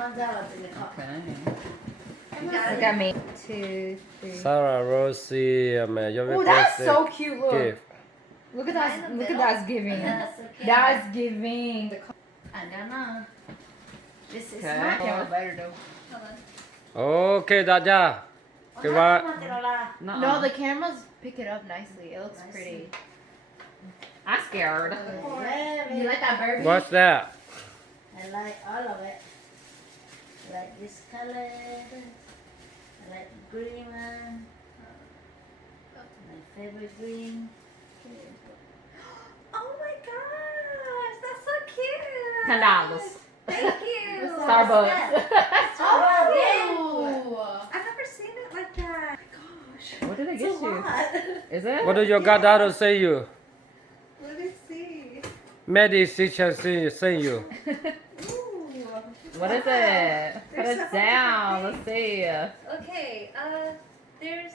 Okay. Look at me. 2, 3. Sarah, Rosie, your Oh, that's so cute. Look. gift. Look at that. Look at that's giving. That's giving. I don't know. This is Okay. my Camera better though. Okay, Daja. Goodbye. No, the cameras pick it up nicely. It looks pretty. I'm scared. You like that Barbie? What's that? I like all of it. I like this color. I like the green one. My favorite green. Oh my gosh, that's so cute. $10. Thank you. Starbucks. Oh, I've never seen it like that. Gosh. What did I get It's a you? lot. Is it? What did your goddaughter say you? Let me see. Maddie teacher say you. Ooh. What is it? Put There's it so down. much Let's see. Okay, there's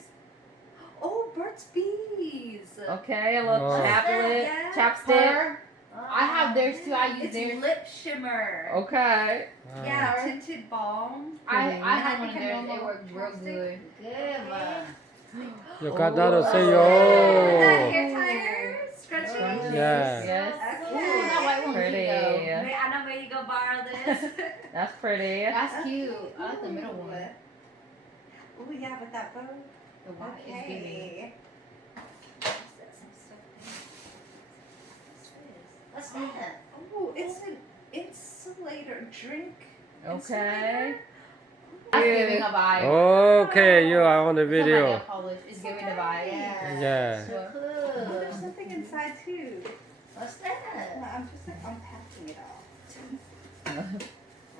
Burt's Bees. Okay, a little Oh. chaplet, Yeah. chapstick. I have theirs too. I use It's theirs. lip shimmer. Okay. Yeah, tinted balm. I had one of think I theirs. know It worked real good. Good one. Your goddaughter say you. That Oh. hair tire, scrunchie. Yeah. Yes. Okay. Ooh, that white one Pretty. I know where you go borrow this. That's pretty. That's cute. I like the middle one. Oh yeah, with that bow. The white is giving. Okay. What's that? Oh, it's an insulator drink. Okay. That's giving a vibe. Okay, you are on the It's not my video. nail polish. It's giving a vibe. Yeah. So cool. Oh, there's something inside too. What's that? I'm just like unpacking it all.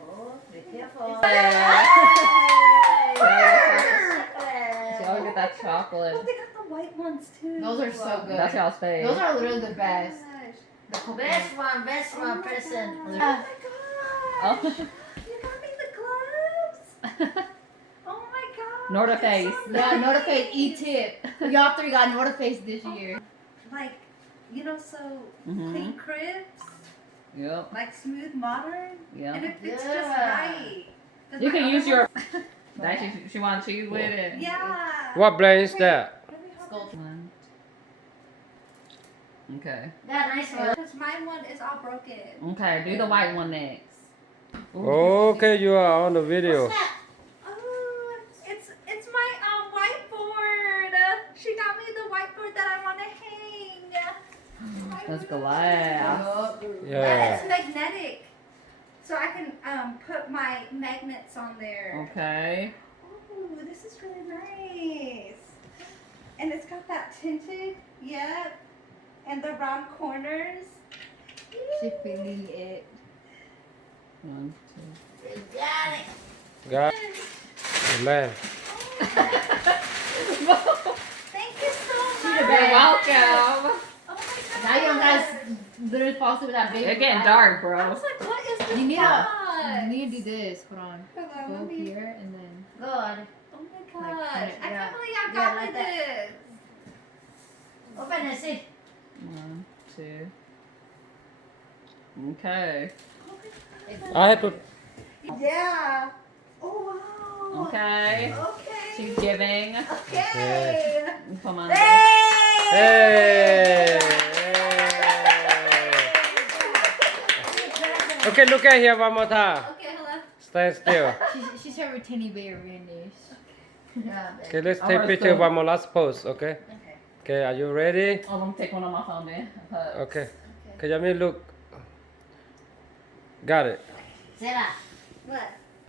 Oh, be careful. She always get that chocolate. Oh, they got the white ones too. Those are so good. That's y'all's face. Those are literally the best. The best one person. Oh my god. Oh. You got me the gloves. Oh my god. Norda face. It's so Yeah, nice. Nordiface E-tip. Y'all 3 got Nordiface this year. Like, so Mhm. clean cribs, Yep. like smooth modern, and Yep. it fits just Yeah. right. 'Cause You my can other use your. ones- That she want to cheese with it. Yeah. What brand is that? Skull. One. Okay. That nice one. Because my one is all broken. Okay. Do the white one next. Okay, you are on the video. What's that? Oh, it's my whiteboard. She got me the whiteboard that I want to hang. That's glass. Yeah, Yeah. it's magnetic. So I can put my magnets on there. Okay. Oh, this is really nice. And it's got that tinted, yep. And the round corners. She feeling it. 1, 2. You got it. Got man. Thank you so much. You're welcome. Oh my god. Now you guys literally fall asleep with that big. It's getting dark, I bro. was like, what is this You need box? You need to do this. Hold on. Hold on, Go let me- here and then. Good. Oh my gosh. Like, I yeah. can't believe I Yeah, got like me this. Open it, see. 1, 2. Okay. I have to. Yeah. Oh wow. Okay. Okay. She's giving. Okay. Come on. Hey! Okay, look at here one more time. Okay, hello. Stand still. She's her tiny bear Randy. Yeah. Okay, let's I take wanna picture film. one more last pose, okay? Okay. Okay, are you ready? Oh, let me take one on my phone then. Okay. Okay, let me look. Got it. Sarah. What?